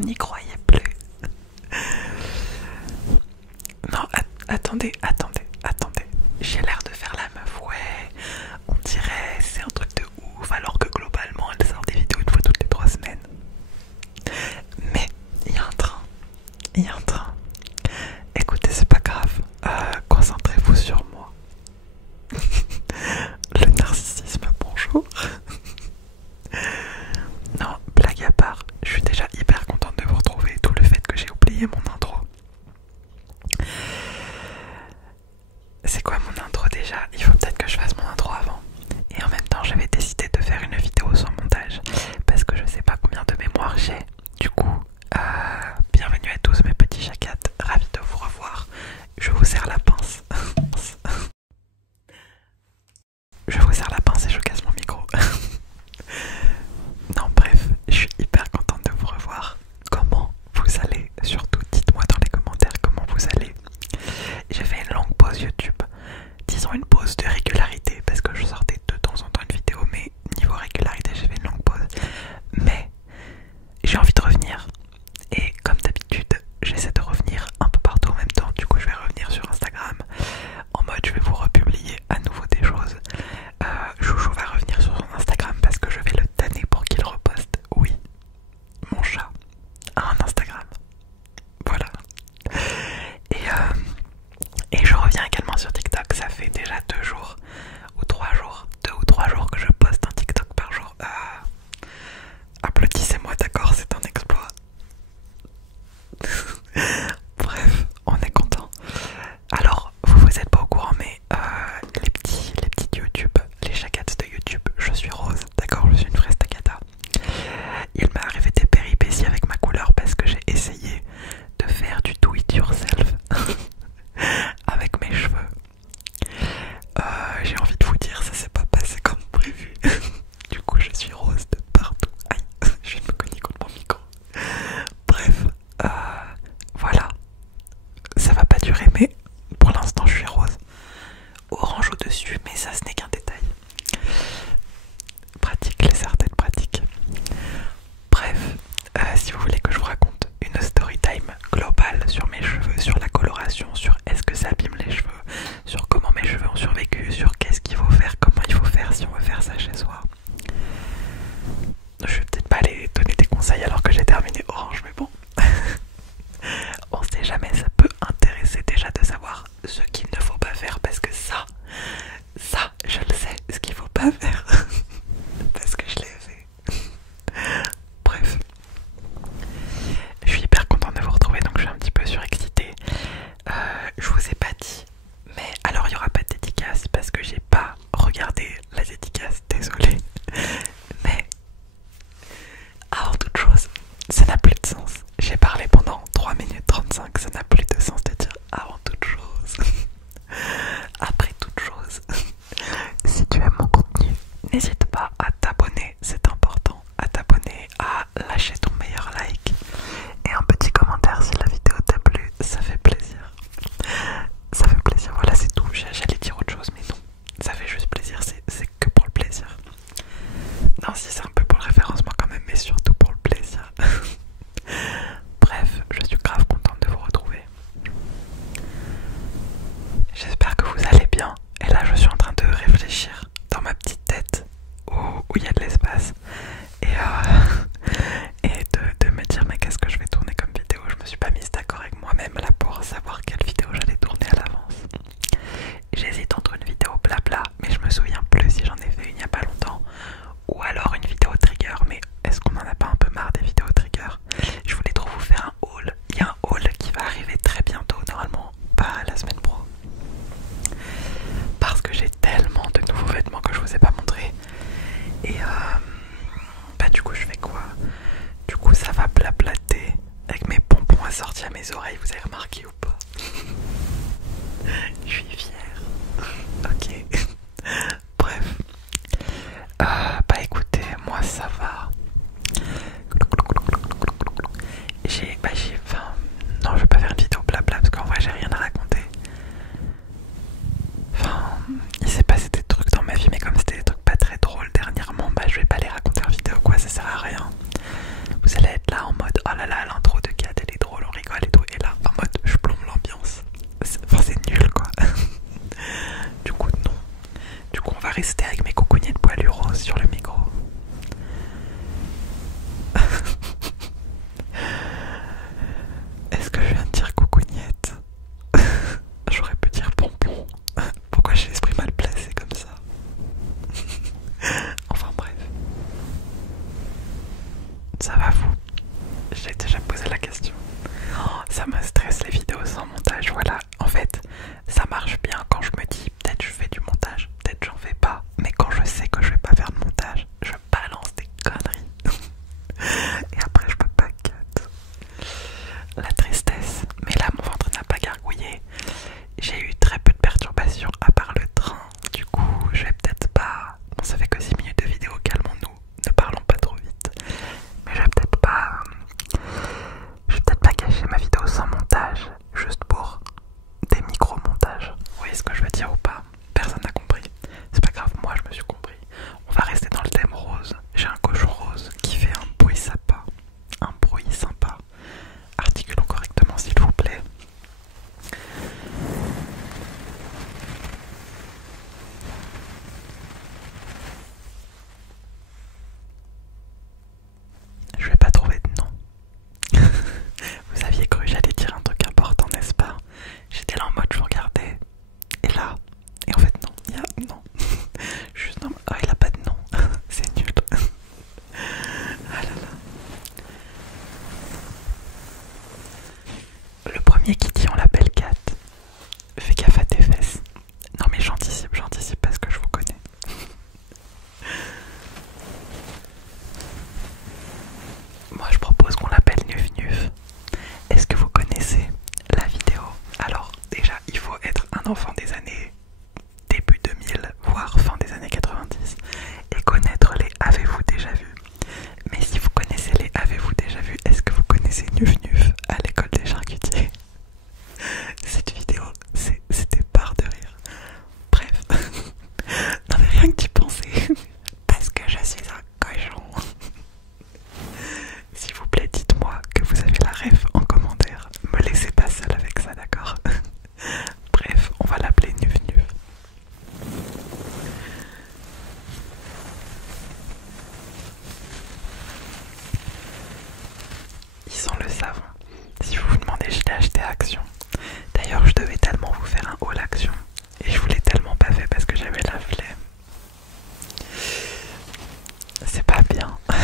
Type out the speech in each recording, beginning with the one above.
n'y croyait plus. Non, attendez. J'ai l'air de faire la meuf, ouais. On dirait c'est un truc de ouf, alors que globalement elle sort des vidéos une fois toutes les 3 semaines. Mais il y a un train. Écoutez, c'est pas grave. Concentrez-vous sur moi. Le narcissisme, bonjour. Non, blague à part, je suis déjà hyper contente de vous retrouver. Tout le fait que j'ai oublié mon intro. C'est quoi mon intro déjà? Il faut peut-être que je fasse mon intro avant. Et en même temps, j'avais décidé de faire une vidéo sans montage parce que je sais pas combien de mémoire j'ai. Du coup, bienvenue à tous mes petits chacates, ravi de vous revoir. Je vous serre la pince. Je vous serre la pince et je casse mon micro. Non, bref, je suis hyper contente de vous revoir. Comment vous allez? Surtout, dites-moi dans les commentaires comment vous allez. J'ai fait une longue pause YouTube, disons une pause de régularité parce que je sortais de temps en temps une vidéo, mais niveau régularité j'ai fait une longue pause. Mais j'ai envie de revenir et comme d'habitude j'essaie de revenir un peu partout en même temps. Du coup je vais revenir sur Instagram en mode je vais vous republier à nouveau des choses. Chouchou va revenir sur son Instagram parce que je vais le tanner pour qu'il reposte. Oui, mon chat a un Instagram. Voilà. Et je reviens également sur TikTok. Ça fait déjà 2 jours ou 3 jours, 2 ou 3 jours que je poste un TikTok par jour. Applaudissez-moi, d'accord, c'est un exploit. Bref, on est content. Alors, vous êtes pas au courant, mais les petits YouTube, les chacates de YouTube, je suis rose, d'accord, je suis une vraie stacata. Il m'est arrivé des péripéties avec ma couleur parce que j'ai essayé de faire du do it yourself avec mes cheveux. J'ai envie de vous dire, ça s'est pas passé comme prévu. Du coup, je suis rose de partout. Aïe, je viens de me cogner contre mon micro. Bref, voilà. Ça va pas durer, mais pour l'instant, je suis rose. Orange au-dessus, mais ça, ce n'est qu'un détail. Pratique, les certaines pratiques. Bref, si vous voulez que je vous raconte une story time globale sur mes cheveux, sur la coloration, sur est-ce que ça abîme les cheveux, sur comment mes cheveux ont survécu, sur qu'est-ce qu'il faut faire, comment il faut faire si on veut faire ça chez soi. Je vais peut-être pas aller donner des conseils alors que j'ai terminé orange, mais bon. On sait jamais, ça peut intéresser déjà de savoir ce qu'il ne faut pas faire parce que ça, je le sais, ce qu'il faut pas faire. Parce que je l'ai fait. Bref. Je suis hyper contente de vous retrouver, donc je suis un petit peu surexcitée. Je vous ai pas dit, mais alors il y aura pas de dédicace parce que j'ai pas regardé la dédicace, désolée. Mais avant toute chose, ça n'a plus de sens. J'ai parlé pendant 3 minutes 35, ça n'a plus de sens de dire avant toute chose. Après toute chose. Si tu aimes mon contenu, n'hésite pas à t'abonner, c'est important. À t'abonner, à lâcher ton meilleur like et un petit commentaire si la vidéo t'a plu, ça fait plaisir. Ça fait plaisir, voilà, c'est tout. J'allais dire autre chose, mais non, ça fait juste plaisir, c'est que pour le plaisir. Non, si c'est un peu pour le référencement quand même, mais surtout pour le plaisir. Bref, je suis grave contente de vous retrouver. J'espère que vous allez bien. Et là, je suis en train de réfléchir dans ma petite tête où il y a de l'espace. Et de me dire, mais qu'est-ce que je vais tourner comme vidéo? Je me suis pas mise d'accord avec moi-même là pour savoir quelle vidéo j'allais tourner à l'avance. J'hésite entre une vidéo blabla, mais je me souviens plus si j'en ai fait une il y a pas longtemps, ou alors une vidéo trigger. Mais est-ce qu'on en a pas un peu marre des vidéos trigger? Je voulais trop vous faire un haul. Il y a un haul qui va arriver très bientôt, normalement pas la semaine pro, parce que j'ai tellement de nouveaux vêtements que je vous ai pas montré. Et bah du coup je fais quoi? Du coup ça va blablater avec mes pompons assortis à mes oreilles, vous avez remarqué ou pas? Je suis fière. Ok. Bref. Bah écoutez, moi ça va. Enfin, non, je vais pas faire une vidéo blabla parce qu'en vrai j'ai rien à raconter. Enfin, il s'est passé des trucs dans ma vie, mais comme c'était des trucs pas très drôles dernièrement, bah je vais pas les raconter en vidéo, quoi, ça sert à rien. Vous allez être là en mode oh là là, elle est en la tristesse. Mais là mon ventre n'a pas gargouillé. J'ai eu très peu de perturbations à part le train. Du coup je vais peut-être pas... Bon ça fait que 6 minutes de vidéo, calmons-nous, ne parlons pas trop vite. Mais je vais peut-être pas... cacher ma vidéo sans montage, juste pour des micro-montages. Vous voyez ce que je veux dire ou pas? Personne n'a compris. C'est pas grave, moi je me suis compris. On va rester dans le thème rose. J'ai un cochon rose qui fait un bruit sympa. Un bruit sympa. Articulons correctement s'il vous plaît. Je vais pas trouver de nom. Vous aviez cru que j'allais dire un truc important, n'est-ce pas? J'étais là en mode je regardais. Et là. Et en fait non. Il y a... Non. Juste non. Ah il a pas de nom. C'est nul. Ah là là. Le premier qui dit on l'appelle Kat. Fais gaffe à tes fesses. Non mais j'anticipe parce que je vous connais. Moi je propose qu'on l'appelle Nuf Nuf. Est-ce que vous connaissez la vidéo? Alors déjà il faut être un enfant des années début 2000 voire fin des années 90 et connaître les avez-vous déjà vu. Mais si vous connaissez les avez-vous déjà vu, est-ce que vous connaissez Nuf Nuf à l'école des charcutiers? Cette vidéo c'était barre de rire. Bref. Non mais rien que d'y penser. Parce que je suis un cochon. S'il vous plaît, dites-moi que vous avez la ref en commentaire. Me laissez pas seule avec ça, d'accord? Bref, on va l'appeler Nuf Nuf. Il sent le savon. Si vous vous demandez, je l'ai acheté à Action. D'ailleurs, je devais tellement vous faire un haul Action. Et je vous l'ai tellement pas fait parce que j'avais la flemme. C'est pas bien. Ah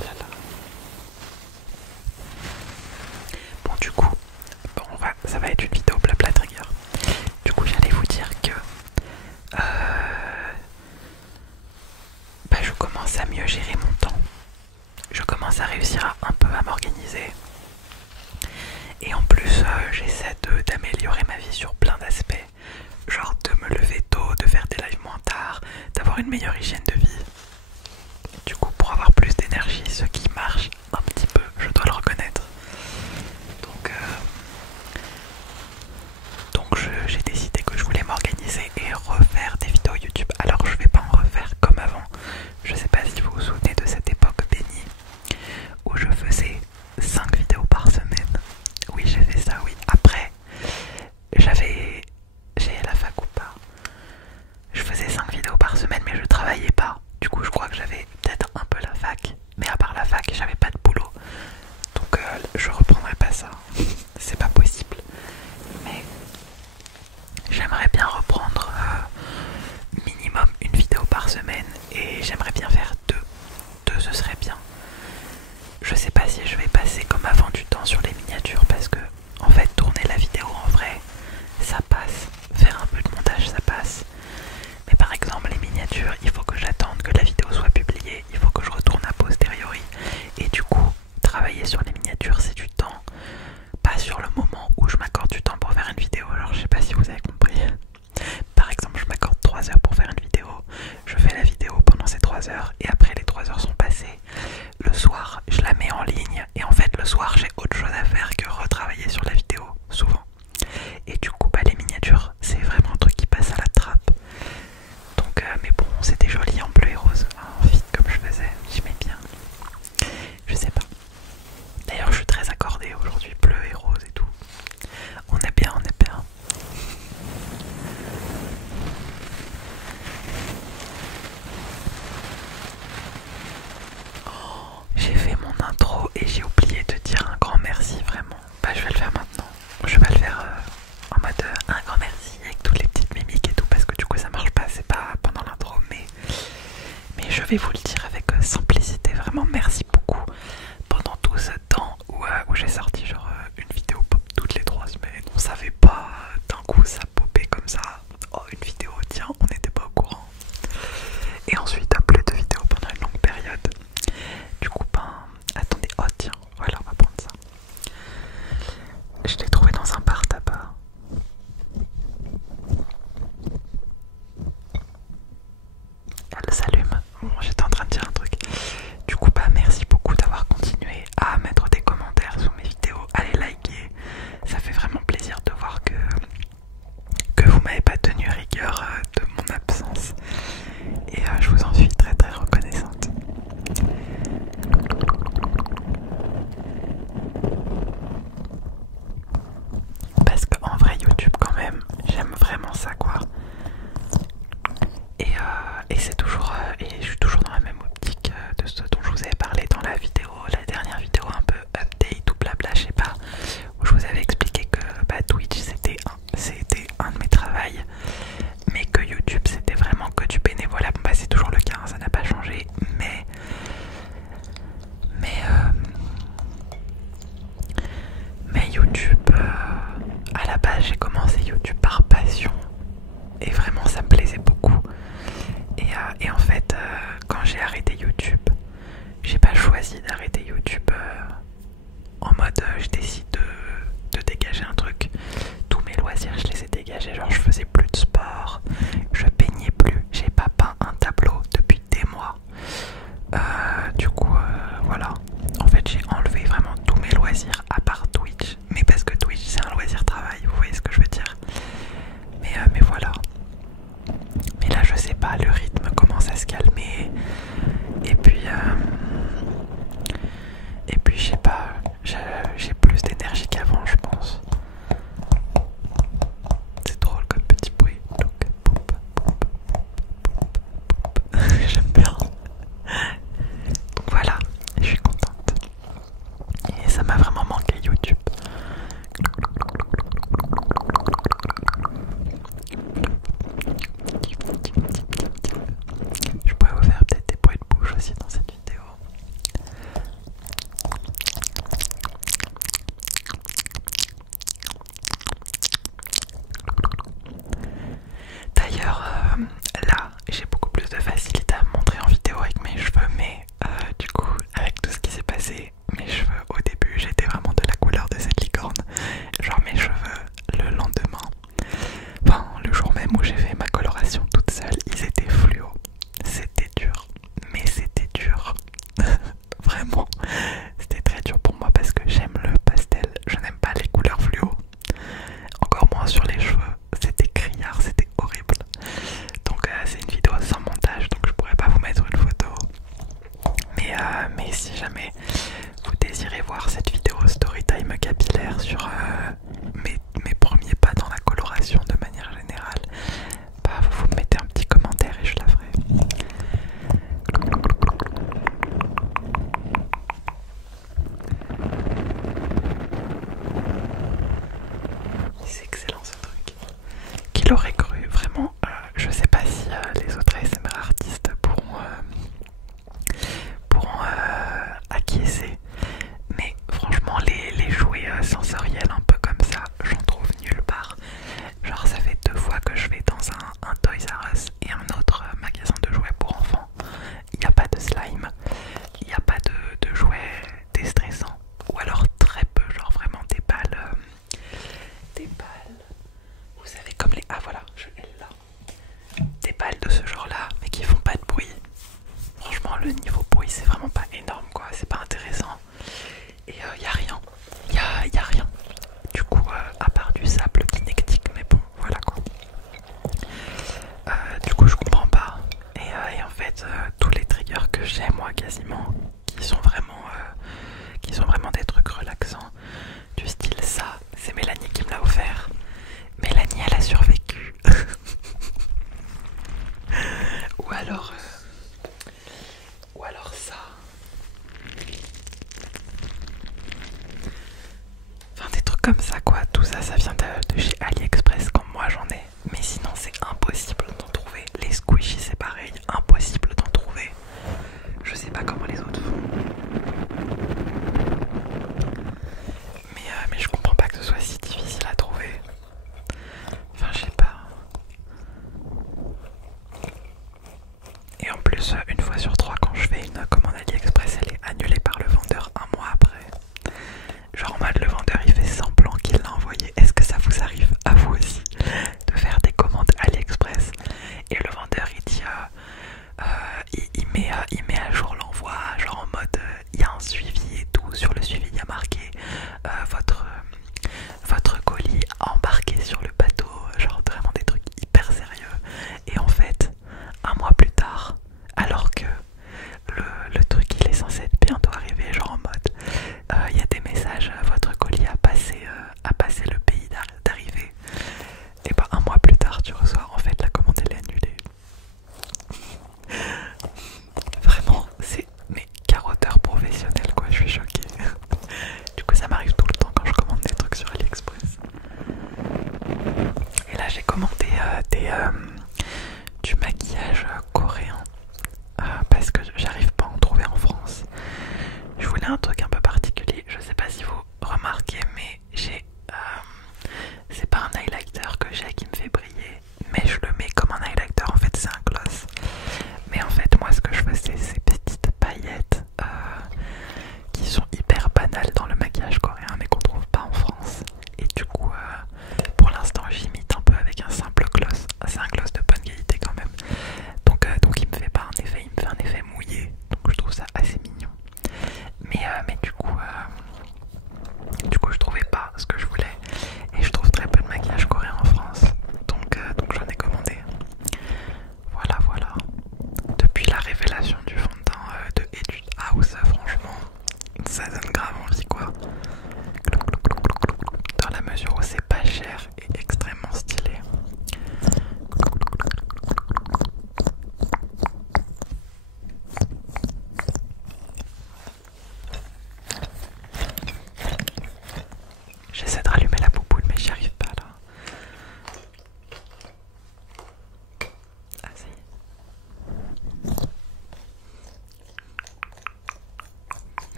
là là. Bon du coup, ça va être une vidéo blabla trigger. Du coup j'allais vous dire que je commence à mieux gérer mon temps. Je commence à réussir un peu à m'organiser. Et en plus j'essaie d'améliorer ma vie sur plein d'aspects. Genre de me lever tôt, de faire des lives moins tard, d'avoir une meilleure hygiène de vie. Du coup pour avoir plus d'énergie, ce qui marche un petit peu, je dois le reconnaître. Donc j'ai décidé que je voulais m'organiser et refaire des vidéos YouTube. Alors je vais pas en refaire comme avant. Je sais pas si vous vous souvenez de cette époque bénie où je faisais 5 vidéos par semaine. Oui j'ai fait ça, oui. Après j'ai la fac ou pas. Je faisais 5 vidéos par semaine mais je travaillais pas. Du coup je crois que j'avais peut-être un peu la fac. Mais à part la fac j'avais pas de boulot. Donc je reprendrai pas ça. C'est pas possible. Mais j'aimerais bien reprendre minimum une vidéo par semaine et j'aimerais bien faire deux. Deux ce serait bien. Je sais pas si je vais passer comme avant du temps sur les miniatures parce que en fait tourner la vidéo en vrai ça passe. Faire un peu de montage ça passe. Mais par exemple les miniatures il faut que j'attende que la vidéo soit publiée. Il faut que je retourne à posteriori. Et du coup travailler sur les miniatures c'est du temps. Pas sur le moment où je m'accorde du temps pour faire une vidéo. Alors je sais pas si vous avez compris. Par exemple je m'accorde 3 heures pour faire une vidéo. Je fais la vidéo pendant ces 3 heures. Et après les 3 heures sont passées. Le soir je la mets en ligne. Et en fait le soir j'ai autre chose à faire que retravailler sur la vidéo. Souvent. Et du coup les miniatures c'est vraiment un truc qui passe à la trappe. Donc mais bon c'était joli en bleu et rose. En vite comme je faisais. J'aimais bien. Je sais pas. D'ailleurs je suis très accordée aujourd'hui, bleu et rose et tout. On est bien, on est bien. Oh, j'ai fait mon intro et j'ai oublié de dire un grand merci vraiment. Bah je vais le faire maintenant. Je vais le faire en mode un grand merci avec toutes les petites mimiques et tout parce que du coup ça marche pas, c'est pas pendant l'intro mais je vais vous le dire avec simplicité. Vraiment merci beaucoup pendant tout ce temps où j'ai sorti genre une vidéo pop toutes les 3 semaines. On savait pas, d'un coup ça popait comme ça. Oh une vidéo, tiens, on n'était pas au courant. en mode je décide de dégager un truc. Tous mes loisirs je les ai dégagés, genre je faisais plus de sport, je peignais plus, j'ai pas peint un tableau depuis des mois. Du coup voilà, en fait j'ai enlevé vraiment tous mes loisirs à part Twitch, mais parce que Twitch c'est un loisir travail, vous voyez ce que je veux dire. Mais voilà. Mais là je sais pas, le rythme commence à se calmer. Et puis je sais pas, j'ai plus d'énergie qu'avant je pense. C'est drôle comme petit bruit. Donc, poup, poup, poup. J'aime bien. Donc voilà, je suis contente. Et ça m'a vraiment manqué YouTube. Je pourrais vous faire peut-être des bruits de bouche aussi dans cette vidéo. D'ailleurs, là, j'ai beaucoup plus de facilité à me montrer en vidéo avec mes cheveux, mais du coup, avec tout ce qui s'est passé, mes cheveux, au début, j'étais vraiment de la couleur de cette licorne. Genre mes cheveux, le lendemain, enfin, le jour même où j'ai fait ma coloration toute seule, ils étaient fluo. C'était dur, mais c'était dur. Vraiment, c'était très dur pour moi parce que j'aime le pastel, je n'aime pas les couleurs fluo. Encore moins sur les cheveux, c'était criard, c'était horrible. Donc c'est une vidéo sans montage, donc je pourrais pas vous mettre une photo. Mais si jamais vous désirez voir cette vidéo storytime capillaire sur mes premiers pas dans la coloration de manière générale, bah vous me mettez un petit commentaire et je la ferai. C'est excellent ce truc. Qui l'aurait cru, vraiment, je sais pas si les autres ASMR artistes pourront acquiescer, mais franchement les jouets sensoriels un peu comme ça, j'en trouve nulle part. Genre ça fait 2 fois que je vais dans un Toys R Us et un autre magasin de jouets pour enfants. Il n'y a pas de slime, il n'y a pas de jouets déstressants, ou alors très peu, genre vraiment des balles, vous savez comme les... Ah voilà, je l'ai là. Des balles de ce genre là, mais qui font pas de bruit. Franchement le niveau bruit c'est vraiment pas énorme quoi, c'est pas intéressant. Et y a rien, y a rien. Du coup à part du sable kinectique, mais bon voilà quoi. Du coup je comprends pas. Et en fait tous les triggers que j'ai moi quasiment, qui sont vraiment des trucs relaxants, du style ça, c'est Mélanie qui me l'a offert. Mélanie elle a survécu. Ou alors ça. Enfin des trucs comme ça quoi, tout ça ça vient de chez AliExpress comme moi j'en ai. Mais sinon c'est impossible d'en trouver. Les squishies c'est pareil, impossible d'en trouver. Je sais pas comment les autres font. Mais je comprends pas que ce soit si difficile à trouver. Enfin je sais pas. Et en plus une fois sur 3 quand je fais une commande AliExpress elle est annulée par le vendeur un mois après. Genre en mode le vendeur il fait semblant qu'il l'a envoyé. Est-ce que ça vous arrive à vous aussi de faire des commandes AliExpress et le vendeur il dit il met à jour l'envoi, genre en mode il y a un suivi et tout, sur le suivi il y a marqué votre colis embarqué sur le bateau, genre vraiment des trucs hyper sérieux. Et en fait un mois plus tard, alors que le truc il est censé être bientôt arrivé, genre en mode il y a des messages, votre colis a passé le pays d'arrivée, et bah un mois plus tard tu reçois en fait la commande elle est annulée. Vraiment c'est mais carotteur professionnel quoi, je suis choquée. Du coup ça m'arrive tout le temps quand je commande des trucs sur AliExpress. Et là j'ai commandé du maquillage coréen parce que j'arrive pas à en trouver en France. Je voulais un truc un peu particulier, je sais pas si vous remarquez mais j'ai c'est pas un highlighter que j'ai qui me fait briller, mais je le mets comme un highlighter, en fait c'est un gloss. Mais en fait moi ce que je fais c'est ces petites paillettes qui sont hyper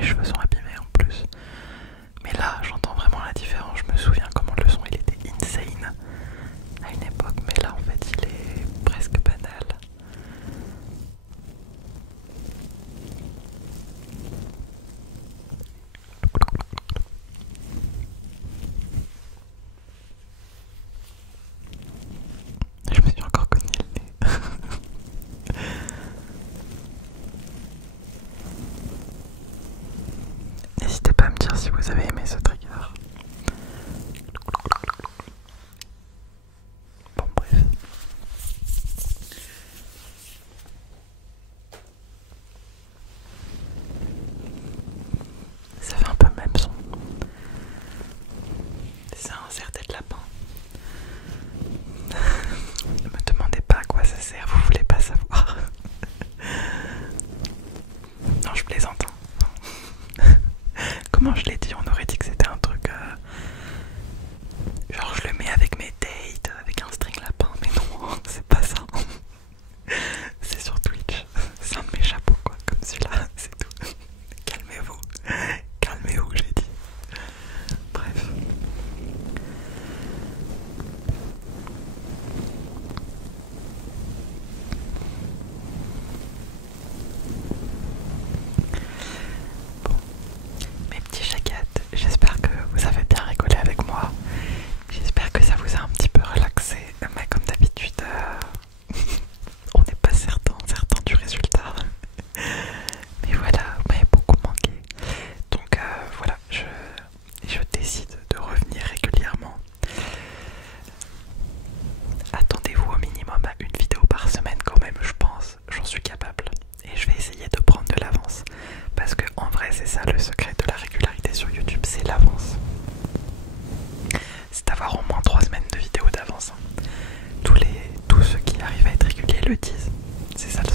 mes cheveux sont abîmés en plus. Mais là, j'entends vraiment la différence. Je me souviens comment le son il était insane à une époque, mais là en fait il est presque banal. Je me suis encore cogné le nez. N'hésitez pas à me dire si vous avez aimé ce trigger. Bon bref. Ça fait un peu le même son. C'est un serre-tête de lapin. Ne me demandez pas à quoi ça sert, vous voulez pas savoir. Non, je plaisante. Comment je l'ai dit, on aurait dit que c'était un truc genre je le mets avec mes dates, avec un string lapin, mais non, c'est pas ça. C'est sur Twitch, c'est un de mes chapeaux quoi, comme celui-là, c'est tout. Calmez-vous, calmez-vous j'ai dit. Bref. Bon, mes petits chacates, j'espère que vous avez bien rigolé avec moi. J'espère que ça vous a un petit peu relaxé, mais comme d'habitude, on n'est pas certain du résultat. Mais voilà, vous m'avez beaucoup manqué. Donc voilà, je décide de revenir régulièrement. Attendez-vous au minimum à une vidéo par semaine quand même, je pense. J'en suis capable. Et je vais essayer de prendre de l'avance. Parce que en vrai, c'est ça le secret de la régularité sur YouTube, c'est l'avance. C'est d'avoir au moins 3 semaines de vidéos d'avance. Tous ceux qui arrivent à être réguliers le disent. C'est ça le